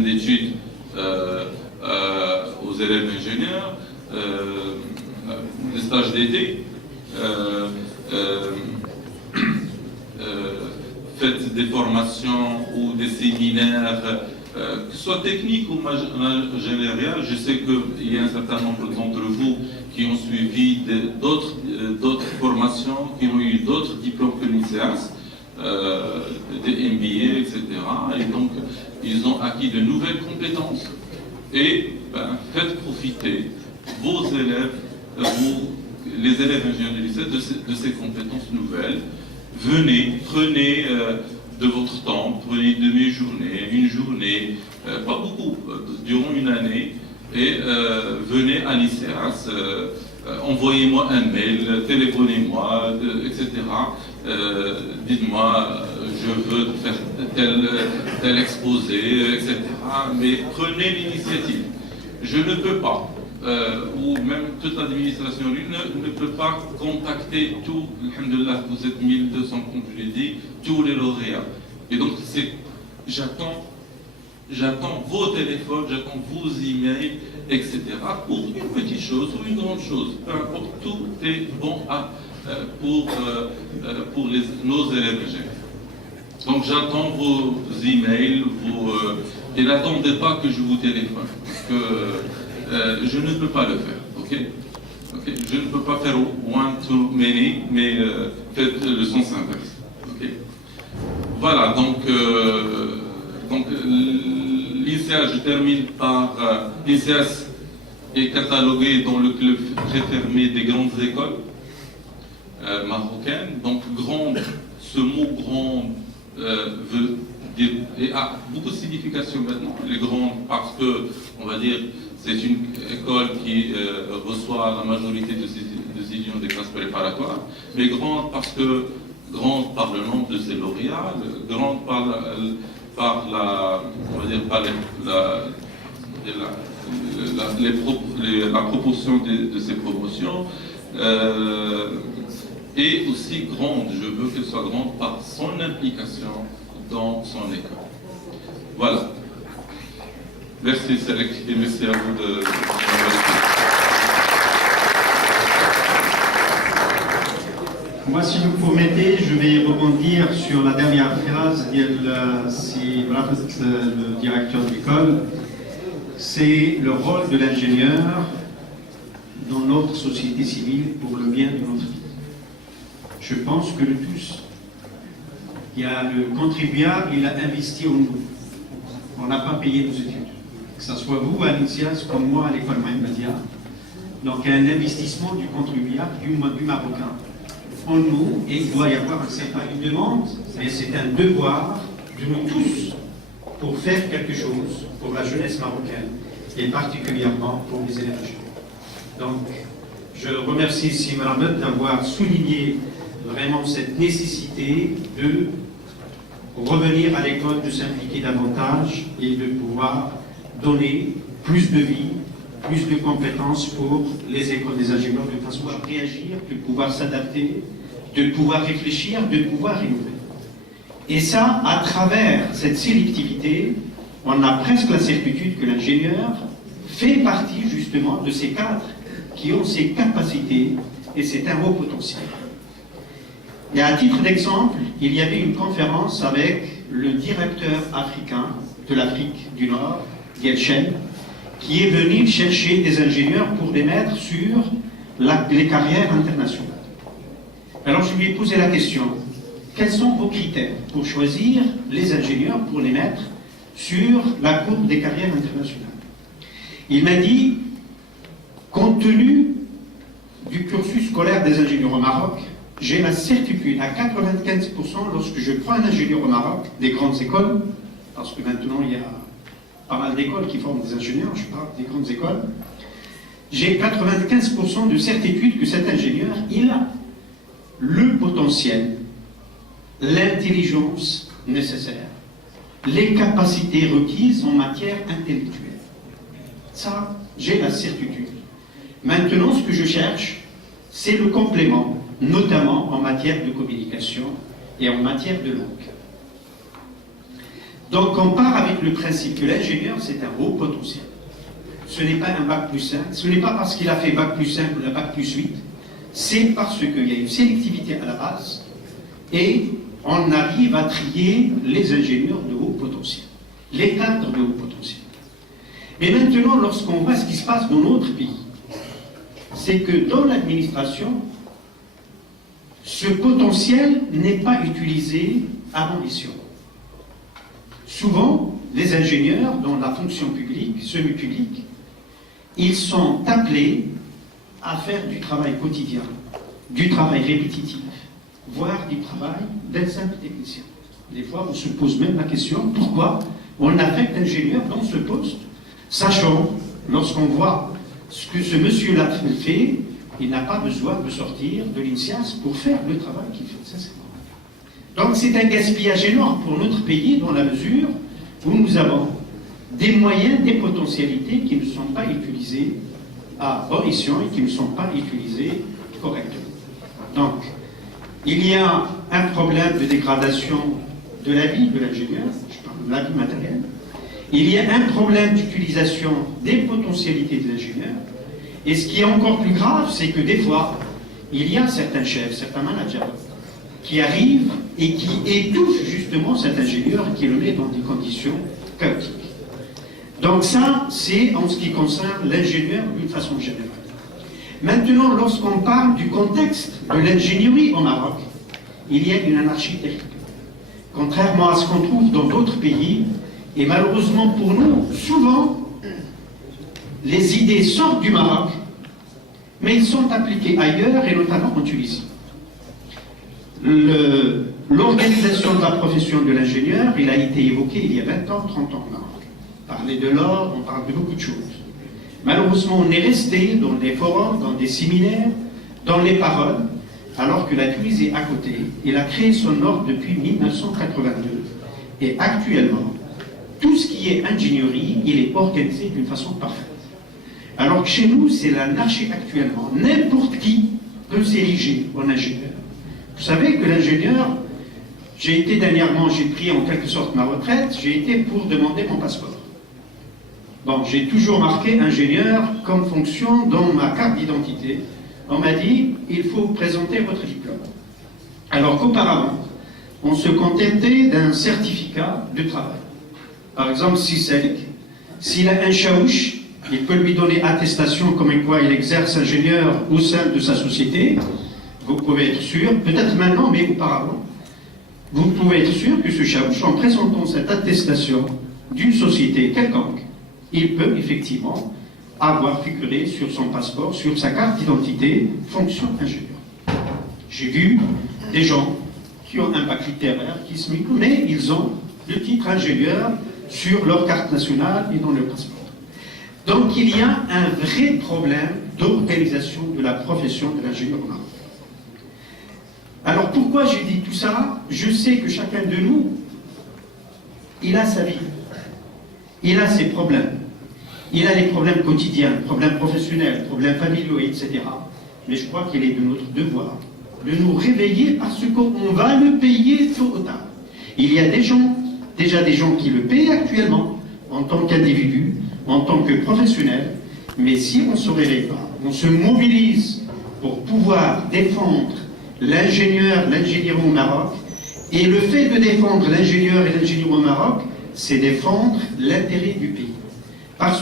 d'études aux élèves ingénieurs, des stages d'été, faites des formations ou des séminaires, que ce soit techniques ou managériales. Je sais qu'il y a un certain nombre d'entre vous qui ont suivi d'autres formations, qui ont eu d'autres diplômes que l'INSEAS, des MBA, etc. Et donc, ils ont acquis de nouvelles compétences. Et faites profiter vos élèves, les élèves ingénieurs du lycée, de ces compétences nouvelles. Venez, prenez de votre temps, prenez demi-journée, une journée, pas beaucoup, durant une année, et venez à l'INSEAS, envoyez-moi un mail, téléphonez-moi, etc. Dites-moi, je veux faire tel exposé, etc. Mais prenez l'initiative. Je ne peux pas, ou même toute l'administration ne peut pas contacter tout, alhamdoulilah, vous êtes 1200, comme je l'ai dit, tous les lauréats. Et donc, j'attends vos téléphones, j'attends vos emails, etc. pour une petite chose ou une grande chose. Peu importe, tout est bon pour nos élèves ingénieurs. Donc j'attends vos emails, et n'attendez pas que je vous téléphone, parce que je ne peux pas le faire, ok? Je ne peux pas faire one to many, mais faites le sens inverse, ok? Voilà, donc l'INSEAS, je termine par l'INSEAS est catalogué dans le club très fermé des grandes écoles marocaines. Donc grande, ce mot grande veut dire, et a beaucoup de signification maintenant. Les grandes parce que, on va dire, c'est une école qui reçoit la majorité des étudiants des classes préparatoires, mais grande parce que grande par le nombre de ses lauréats, grande par la proportion de ses promotions, et aussi grande, je veux qu'elle soit grande par son implication dans son école. Voilà. Merci Cédric et merci à vous de Moi, si vous permettez, je vais rebondir sur la dernière phrase. Si voilà, le directeur d'école, c'est le rôle de l'ingénieur dans notre société civile pour le bien de notre vie. Je pense que nous tous, il y a le contribuable, il a investi en nous. On n'a pas payé nos études. Que ce soit vous à l'INSEAS comme moi à l'école Mohamed-Badia. Donc il y a un investissement du contribuable, du Marocain, en nous, et il doit y avoir, c'est pas une demande, mais c'est un devoir de nous tous pour faire quelque chose pour la jeunesse marocaine et particulièrement pour les élèves jeunes. Donc, je remercie Sima Rabat d'avoir souligné vraiment cette nécessité de revenir à l'école, de s'impliquer davantage et de pouvoir donner plus de vie, plus de compétences pour les écoles des ingénieurs, de façon à réagir, de pouvoir s'adapter, de pouvoir réfléchir, de pouvoir innover. Et ça, à travers cette sélectivité, on a presque la certitude que l'ingénieur fait partie justement de ces cadres qui ont ces capacités et c'est un haut potentiel. Et à titre d'exemple, il y avait une conférence avec le directeur africain de l'Afrique du Nord, Dielchen, qui est venu chercher des ingénieurs pour les mettre sur les carrières internationales. Alors je lui ai posé la question, quels sont vos critères pour choisir les ingénieurs pour les mettre sur la courbe des carrières internationales? Il m'a dit, compte tenu du cursus scolaire des ingénieurs au Maroc, j'ai la certitude à 95% lorsque je prends un ingénieur au Maroc, des grandes écoles, parce que maintenant il y a pas mal d'écoles qui forment des ingénieurs, je parle des grandes écoles, j'ai 95% de certitude que cet ingénieur, il a le potentiel, l'intelligence nécessaire, les capacités requises en matière intellectuelle. Ça, j'ai la certitude. Maintenant, ce que je cherche, c'est le complément, notamment en matière de communication et en matière de langue. Donc on part avec le principe que l'ingénieur, c'est un haut potentiel. Ce n'est pas un bac plus 5, ce n'est pas parce qu'il a fait bac plus 5 ou la bac plus 8, c'est parce qu'il y a une sélectivité à la base et on arrive à trier les ingénieurs de haut potentiel, les cadres de haut potentiel. Mais maintenant, lorsqu'on voit ce qui se passe dans notre pays, c'est que dans l'administration, ce potentiel n'est pas utilisé à bon escient. Souvent, les ingénieurs dans la fonction publique, semi-publique, ils sont appelés à faire du travail quotidien, du travail répétitif, voire du travail d'un simple technicien. Des fois, on se pose même la question, pourquoi on affecte ingénieur dans ce poste, sachant, lorsqu'on voit ce que ce monsieur-là fait, il n'a pas besoin de sortir de l'INSIAS pour faire le travail qu'il fait. Ça, c'est normal. Donc c'est un gaspillage énorme pour notre pays dans la mesure où nous avons des moyens, des potentialités qui ne sont pas utilisés à bon escient et qui ne sont pas utilisés correctement. Donc, il y a un problème de dégradation de la vie de l'ingénieur, je parle de la vie matérielle. Il y a un problème d'utilisation des potentialités de l'ingénieur. Et ce qui est encore plus grave, c'est que des fois, il y a certains chefs, certains managers qui arrivent et qui étouffent justement cet ingénieur et qui le met dans des conditions chaotiques. Donc ça, c'est en ce qui concerne l'ingénieur d'une façon générale. Maintenant, lorsqu'on parle du contexte de l'ingénierie au Maroc, il y a une anarchie terrible. Contrairement à ce qu'on trouve dans d'autres pays, et malheureusement pour nous, souvent, les idées sortent du Maroc, mais ils sont appliqués ailleurs, et notamment en Tunisie. L'organisation de la profession de l'ingénieur, il a été évoqué il y a 20 ans, 30 ans au Maroc. On parlait de l'or, on parle de beaucoup de choses. Malheureusement, on est resté dans des forums, dans des séminaires, dans les paroles, alors que la Tunisie est à côté. Il a créé son ordre depuis 1982. Et actuellement, tout ce qui est ingénierie, il est organisé d'une façon parfaite. Alors que chez nous, c'est l'anarchie actuellement. N'importe qui peut s'ériger en ingénieur. Vous savez que l'ingénieur, j'ai été dernièrement, j'ai pris en quelque sorte ma retraite, j'ai été pour demander mon passeport. Bon, j'ai toujours marqué ingénieur comme fonction dans ma carte d'identité. On m'a dit, il faut présenter votre diplôme. Alors qu'auparavant, on se contentait d'un certificat de travail. Par exemple, si s'il a un chaouche, il peut lui donner attestation comme quoi il exerce ingénieur au sein de sa société. Vous pouvez être sûr, peut-être maintenant, mais auparavant, vous pouvez être sûr que ce chaouche, en présentant cette attestation d'une société quelconque, il peut effectivement avoir figuré sur son passeport, sur sa carte d'identité, fonction ingénieur. J'ai vu des gens qui ont un bac littéraire, qui se mettent, mais ils ont le titre ingénieur sur leur carte nationale et dans leur passeport. Donc il y a un vrai problème d'organisation de la profession de l'ingénieur au Maroc. Alors pourquoi j'ai dit tout ça? Je sais que chacun de nous, il a sa vie, il a ses problèmes. Il a les problèmes quotidiens, problèmes professionnels, problèmes familiaux, etc. Mais je crois qu'il est de notre devoir de nous réveiller parce qu'on va le payer tôt ou tard. Il y a déjà des gens qui le payent actuellement en tant qu'individu, en tant que professionnel, mais si on ne se réveille pas, on se mobilise pour pouvoir défendre l'ingénieur au Maroc, et le fait de défendre l'ingénieur et l'ingénieur au Maroc, c'est défendre l'intérêt du pays. Parce